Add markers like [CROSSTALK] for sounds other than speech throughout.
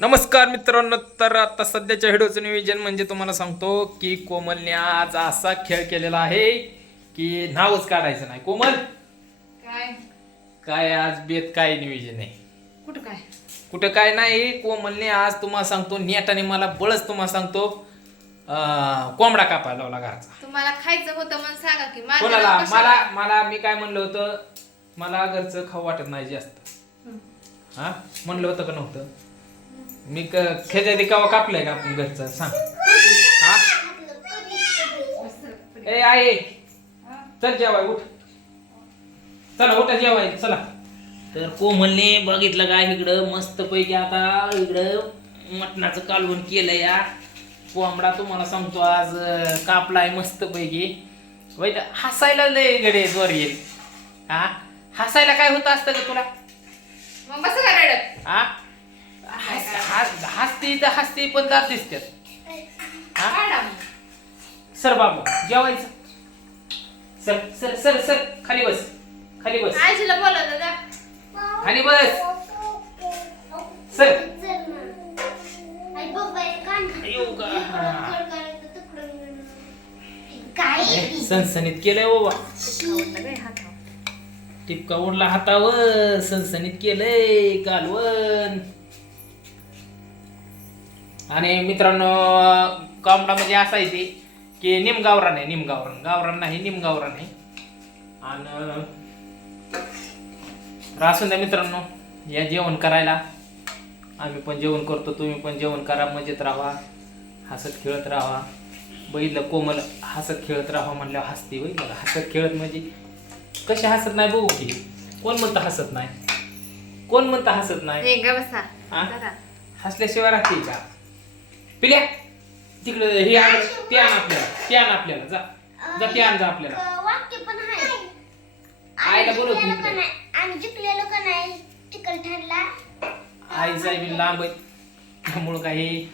नमस्कार मित्रांनो तर आता सध्याच्या व्हिडिओचं नियोजन म्हणजे तुम्हाला सांगतो की कोमलने आज असा खेळ केलेला आहे की नावच काढायचं नाही. कोमल? काय? काय आज बेत काय नियोजन आहे? कुठं काय? कुठं काय नाही कोमलने आज तुम्हाला सांगतो नेटाने मला बळच तुम्हाला सांगतो अं, कोंबडा कापायला लावला घरचा. तुम्हाला खायचं होतं म्हणून सांगा की कोणाला? कशाला- मला मला मी काय म्हणलं होतं मला घरचं खाऊ वाटत नाही जास्त. हं. हा? म्हणलं होतं का नव्हतं? मी क- आधी कवा कापलंय का आपण घरचं? सांग. हा. ए आहे हा. चल जेवाय उठ. चला उठा जेवाय. चला. तर कोमलने बघितलं का इकडं मस्त पैकी आता इकडं मटणाचं कालवण केलं या कोंबडा तुम्हाला सांगतो आज अं, कापलाय मस्त पैकी. वैद हसायला लय गडे जोर येईल. हा? हसायला काय होत असतं का तुला? मग बस का रडत? हा? हस- हस- हसते तर हसते पण दात दिसतात हा? काढा मग. सर बाबू जेवायचं. सर सर सर सर खाली बस. खाली बस. आजीला बोला दादा खाली बस. सर. सनसनीत केलंय बाबा. टिपका उडला हातावर सनसनीत केलंय कालवण आणि मित्रांनो कांबडा म्हणजे असायची की निम गावरान आहे निम गावरान गावरान नाही निम गावरान आहे. आणि तर असून द्या मित्रांनो या जेवण करायला. आम्ही पण जेवण करतो तुम्ही पण जेवण करा मजेत राहा हसत खेळत राहा. बघितलं कोमल हसत खेळत राहा म्हणल्यावर हसते बघा हसत खेळत म्हणजे कसे हसत नाही बघू की? कोण म्हणतं हसत नाही? कोण म्हणतं हसत नाही? हसल्याशिवाय राहते का? पिल्या? तिकडे हे आण ते आण आपल्याला ते आण आपल्याला जा. जा ते आण जा आपल्याला. वाक्य पण आहे. आईला बोलव की जिंकलेलो इकडे. नाही. आम्ही जिंकलेलो का नाही. चिकल ठरला. आई साहेब लांब आहे त्यामुळं काही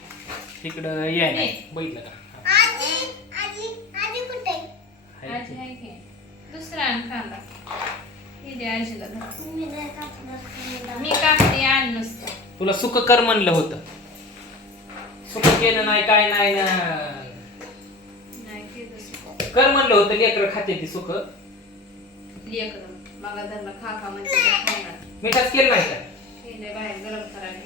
तिकडं याय नाही. बघितलं का? आजी आजी आजी कुठे? हाय. आजी आहे की? दुसरा आण कांदा. हे दे आजीला धर. मी नाही कापणार खायला. मी कापते आण नुसतं. तुला सुख कर म्हणलं होतं. सुख केलं नाही काय नाही ना नाही कर म्हणलं होतं लेकर खाते ती सुख लेकरं मला खा खा तर खाणार. मिठाच केलं नाही का बाहेर गरम करायला.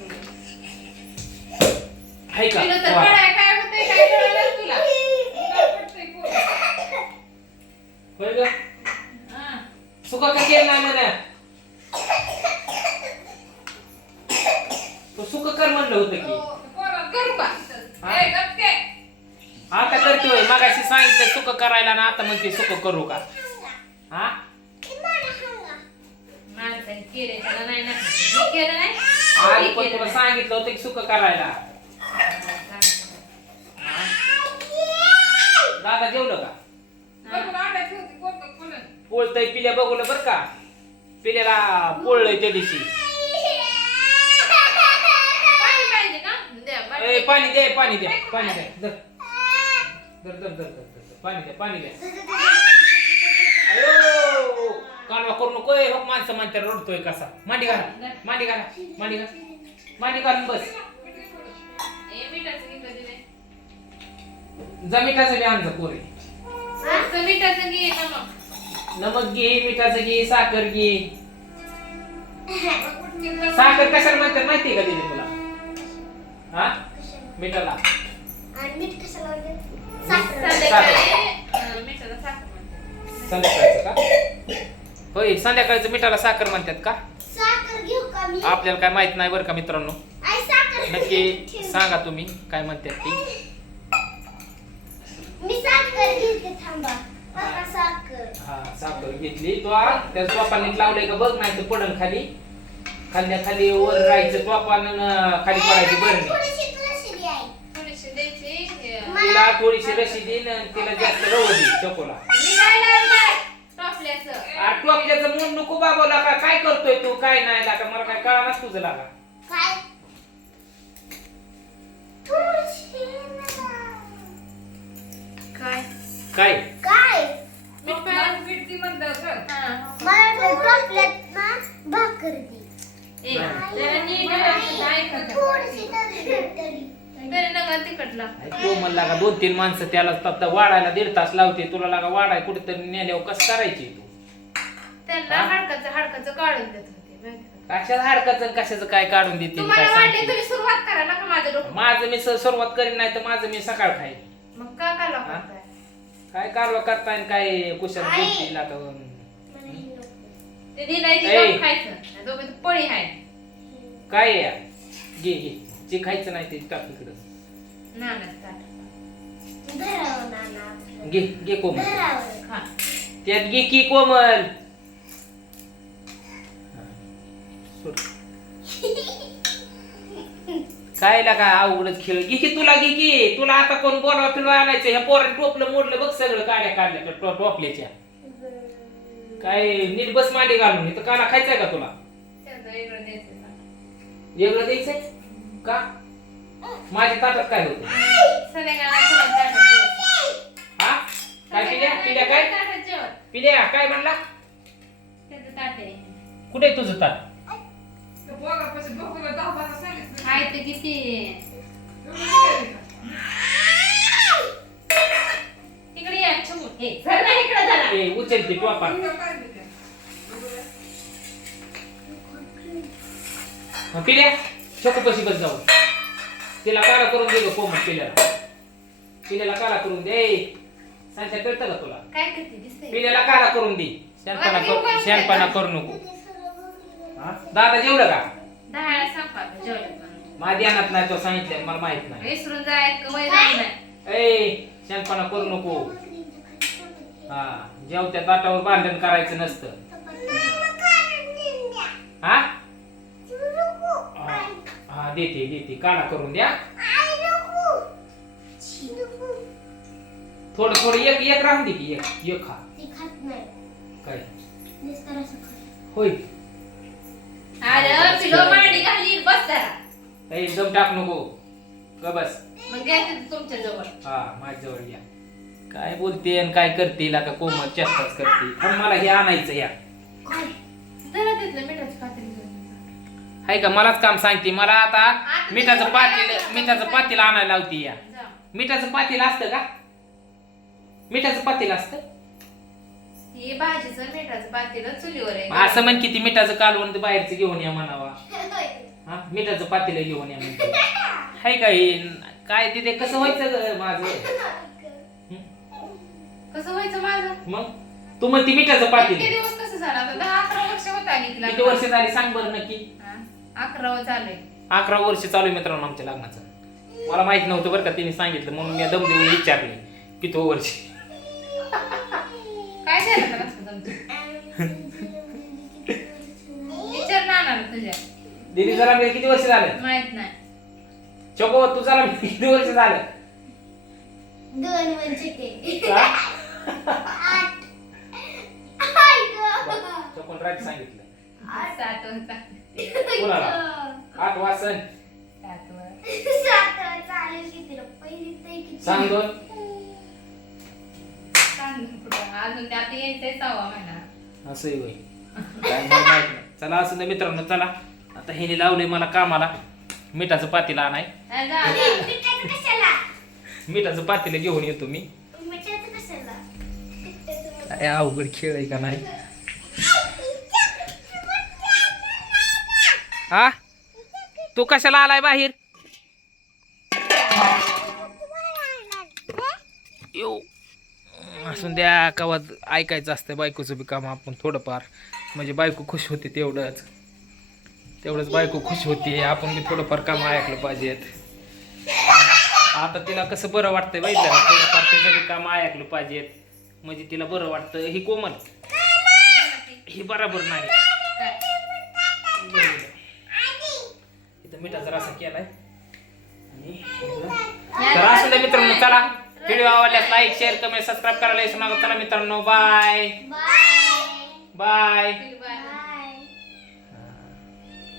हाय का केलं तर वा. कळाय काय होतंय काय कळलं तुला काय पडतंय पोट? होय ग हा. सुख का केलं नाही म्हणा तू सुख कर म्हणलं होतं की पोरं करू का? हा? ए, गपके. आता करते होय मागाशी सांगितलं सुख करायला ना आता म्हणते सुख करू का हा माणसाने केलंय त्याला नाही ना. केलं नाही मी पण केलं तुला नाही. सांगितलं होतं की सुख करायला दादा जेवलं का पोळतय पिल्या बघवलं बर का पिल्याला पोळलंय त्या दिवशी पाणी पाहिजे का? द्या, ए. पाणी दे पाणी द्या पाणी द्या धर. धर धर धर धर. पाणी द्या पाणी द्या अयो कालवा करू नको ए, हो माणसं म्हणते रडतोय कसा. मांडी घाला मांडी घाला मांडी घाला. मांडी घालून बस. जमिठाचं बी आणजा पोरे. मिठाचं घे. नमक घे मिठाचं घे साखर घे. साखर कशाला म्हणतात माहितीये का तिने तुला? हा? मिठाला आणि मीठ कशाला लावलं? साखर. संध्याकाळी, मिठाला साखर म्हणतात. संध्याकाळचं का? होय संध्याकाळचं मिठाला साखर म्हणतात का? साखर घेऊ का मी? आपल्याला काय माहीत नाही बरं का मित्रांनो. आई साखर नक्की सांगा तुम्ही काय म्हणतात ती. मी साखर घेते थांबा. बघा साखर. हा साखर घेतली. तो आ, त्या टोपाने लावलंय का? बघ नाही तर पडन खाली. खाल्ल्या खाली वर राहायचं टोपानं खाली पडायची बरं थोडीशी तुळशी दे आई थोडीशी द्यायची, हे, तिला थोडीशी रशी देईन आणि तिला जास्त रव दे चकोला मी? टोपल्याचं. आ, टोपल्याचं मूड नको बाबा लागा काय करतोय तू काय नाही लागा मला काय कळा तुझं लागा काय. काय? काय काय मीठ पाहिजे? हा. मला टोपल्यात ना भाकर दे ए, जरा नीट व्यवस्थित ऐका का? थोडीशी तर तिखट लागतं कोमल लागा दोन तीन माणसं त्याला फक्त वाढायला दीड तास लावते तुला लागा वाढाय कुठेतरी नेल्यावर कसं करायची तू त्यांना हा? हाडकाचं हाडकाचं काढून देत होते माहिती का? कशाचं हाडकाचं आणि कशाचं काय काढून देतील काय तुम्हाला वाटले सांगते तुम्ही सुरुवात करा नका माझं मी स- सुरुवात करीन नाही तर माझं मी सकाळ खाईन मग का का हा? काय कारवा करताय आणि काय कुशल आई. नको. ते दिलाय ए. ते खायचं दोघं पळी आहे काय आहे या? घे घे जे खायचं नाही ते टाक इकडं. नानाच ताट धरावं नाना आपलं. घे घे कोमल. धरावं. खा त्यात घे की कोमल. सोड. काय लागा अवघडच खेळ. घे की तुला घे की. तुला आता कोण बोलावा फिरवा आणायचं. ह्या पोराने टोपलं मोडलं बघ सगळं काड्या काढल्या टो- टोपल्याच्या. काय नीट बस मांडी घालून. इथं काना खायचंय का तुला? वेगळं द्यायचं का? वेगळं द्यायचंय? का? माझ्या ताटात काय होत? हा? काय पिल्या? पिल्या काय? पिल्या काय म्हणला? कुठे तुझं ताट? तिकडे या ना ए उचल ते टोपा पिल्या? छोकू पशी बस जाऊ. तिला काळा करून दे ग कोमट पिल्याला. पिल्याला काळा करून दे. सांच्या कळतं का तुला? काय करते? दिसतंय. पिल्याला काळा करून दे. शहाणपणा कर शहाणपणा करू नको. हा? दादा जेवलं का? दहा संपा जेवलं. पण. माझ्या ध्यानात नाही तो सांगितलं मला माहीत नाही. विसरून जायचं वय जात नाही. ए शहाणपणा करू नको. हा जेवत्या ताटावर भांडण करायचं नसतं. हा? देते देते. काळा करून द्या. थोडं थोडं एक एक राहून दे की एक एक खा काय. होय. अरे पिलो मांडी बस जरा. ए, दम टाक नको. ग बस? मग घ्यायचं तुमच्या जवळ. हा माझ्याजवळ या. काय बोलते आणि काय करते का कोमत चेष्टाच करते. पण मला हे आणायचं या. काय? जरा तिथलं मिठाची हाय का? मलाच काम सांगते. मला आता मिठाचं पातेल मिठाचं पातेल आणायला लावते या. मिठाचं पातेल असतं का? मिठाचं पातेल असतं? हे भाजीचं मिठाचं पातेलं चुलीवर आहे. असं म्हण किती मिठाचं कालवण ते बाहेरचं घेऊन या म्हणावा. हा? मिठाचं पातेलं घेऊन या म्हणते हाय का हे? काय तिथे कसं व्हायचं ग माझं? हं? कसं व्हायचं माझं? मग? तू म्हणते मिठाचं पातेल. दिवस कसं झालं? आता दहा अकरा वर्ष होत आली किती वर्ष झाली सांग बरं नक्की? अकरावं चालू आहे. अकरा वर्ष चालू आहे मित्रांनो आमच्या लग्नाचं. मला माहीत नव्हतं बरं का तिने सांगितलं म्हणून मी दम देऊन विचारले किती वर्ष? काय झालं तर असं तुमचं विचार ना आणाल तुझ्या. दिदी जरा मी किती वर्ष झालं? माहीत नाही. चोको तू जरा [LAUGHS] किती वर्ष झालं? दोन म्हणजे ते. हा? आठ. आई गं. चोकोन राज सांगितलं. सात होता. [LAUGHS] कोणाला? आठ? सांग दोन. अजून त्यात यायचंय सहावा महिना असंही होय. काय मला माहीत नाही. चला असं नाही मित्रांनो चला. आता हिने लावलंय मला कामाला. मिठाचं पातेलं आणाय. [LAUGHS] मिठाचं कशाला मिठाचं पातेलं घेऊन येतो मी. काय अवघड खेळ आहे का नाही? हा? तू कशाला आलाय बाहेर? येऊ असून द्या कवात ऐकायचं असतं बायकोचं बी काम आपण थोडंफार. म्हणजे बायको खुश होते तेवढंच. तेवढंच बायको खुश होते. आपण बी थोडंफार काम ऐकलं पाहिजेत. आता तिला कसं बरं वाटतंय बाई जरा थोडंफार तिचं बी काम ऐकलं पाहिजेत. म्हणजे तिला बरं वाटतं. ही कोमल. ही बराबर नाही? इथं मिठाचा रसा केलाय. आणि तर असं नाही मित्रांनो चला. व्हिडिओ आवडल्यास लाईक शेअर कमेंट सबस्क्राईब करायला विसरू नका. चला मित्रांनो बाय बाय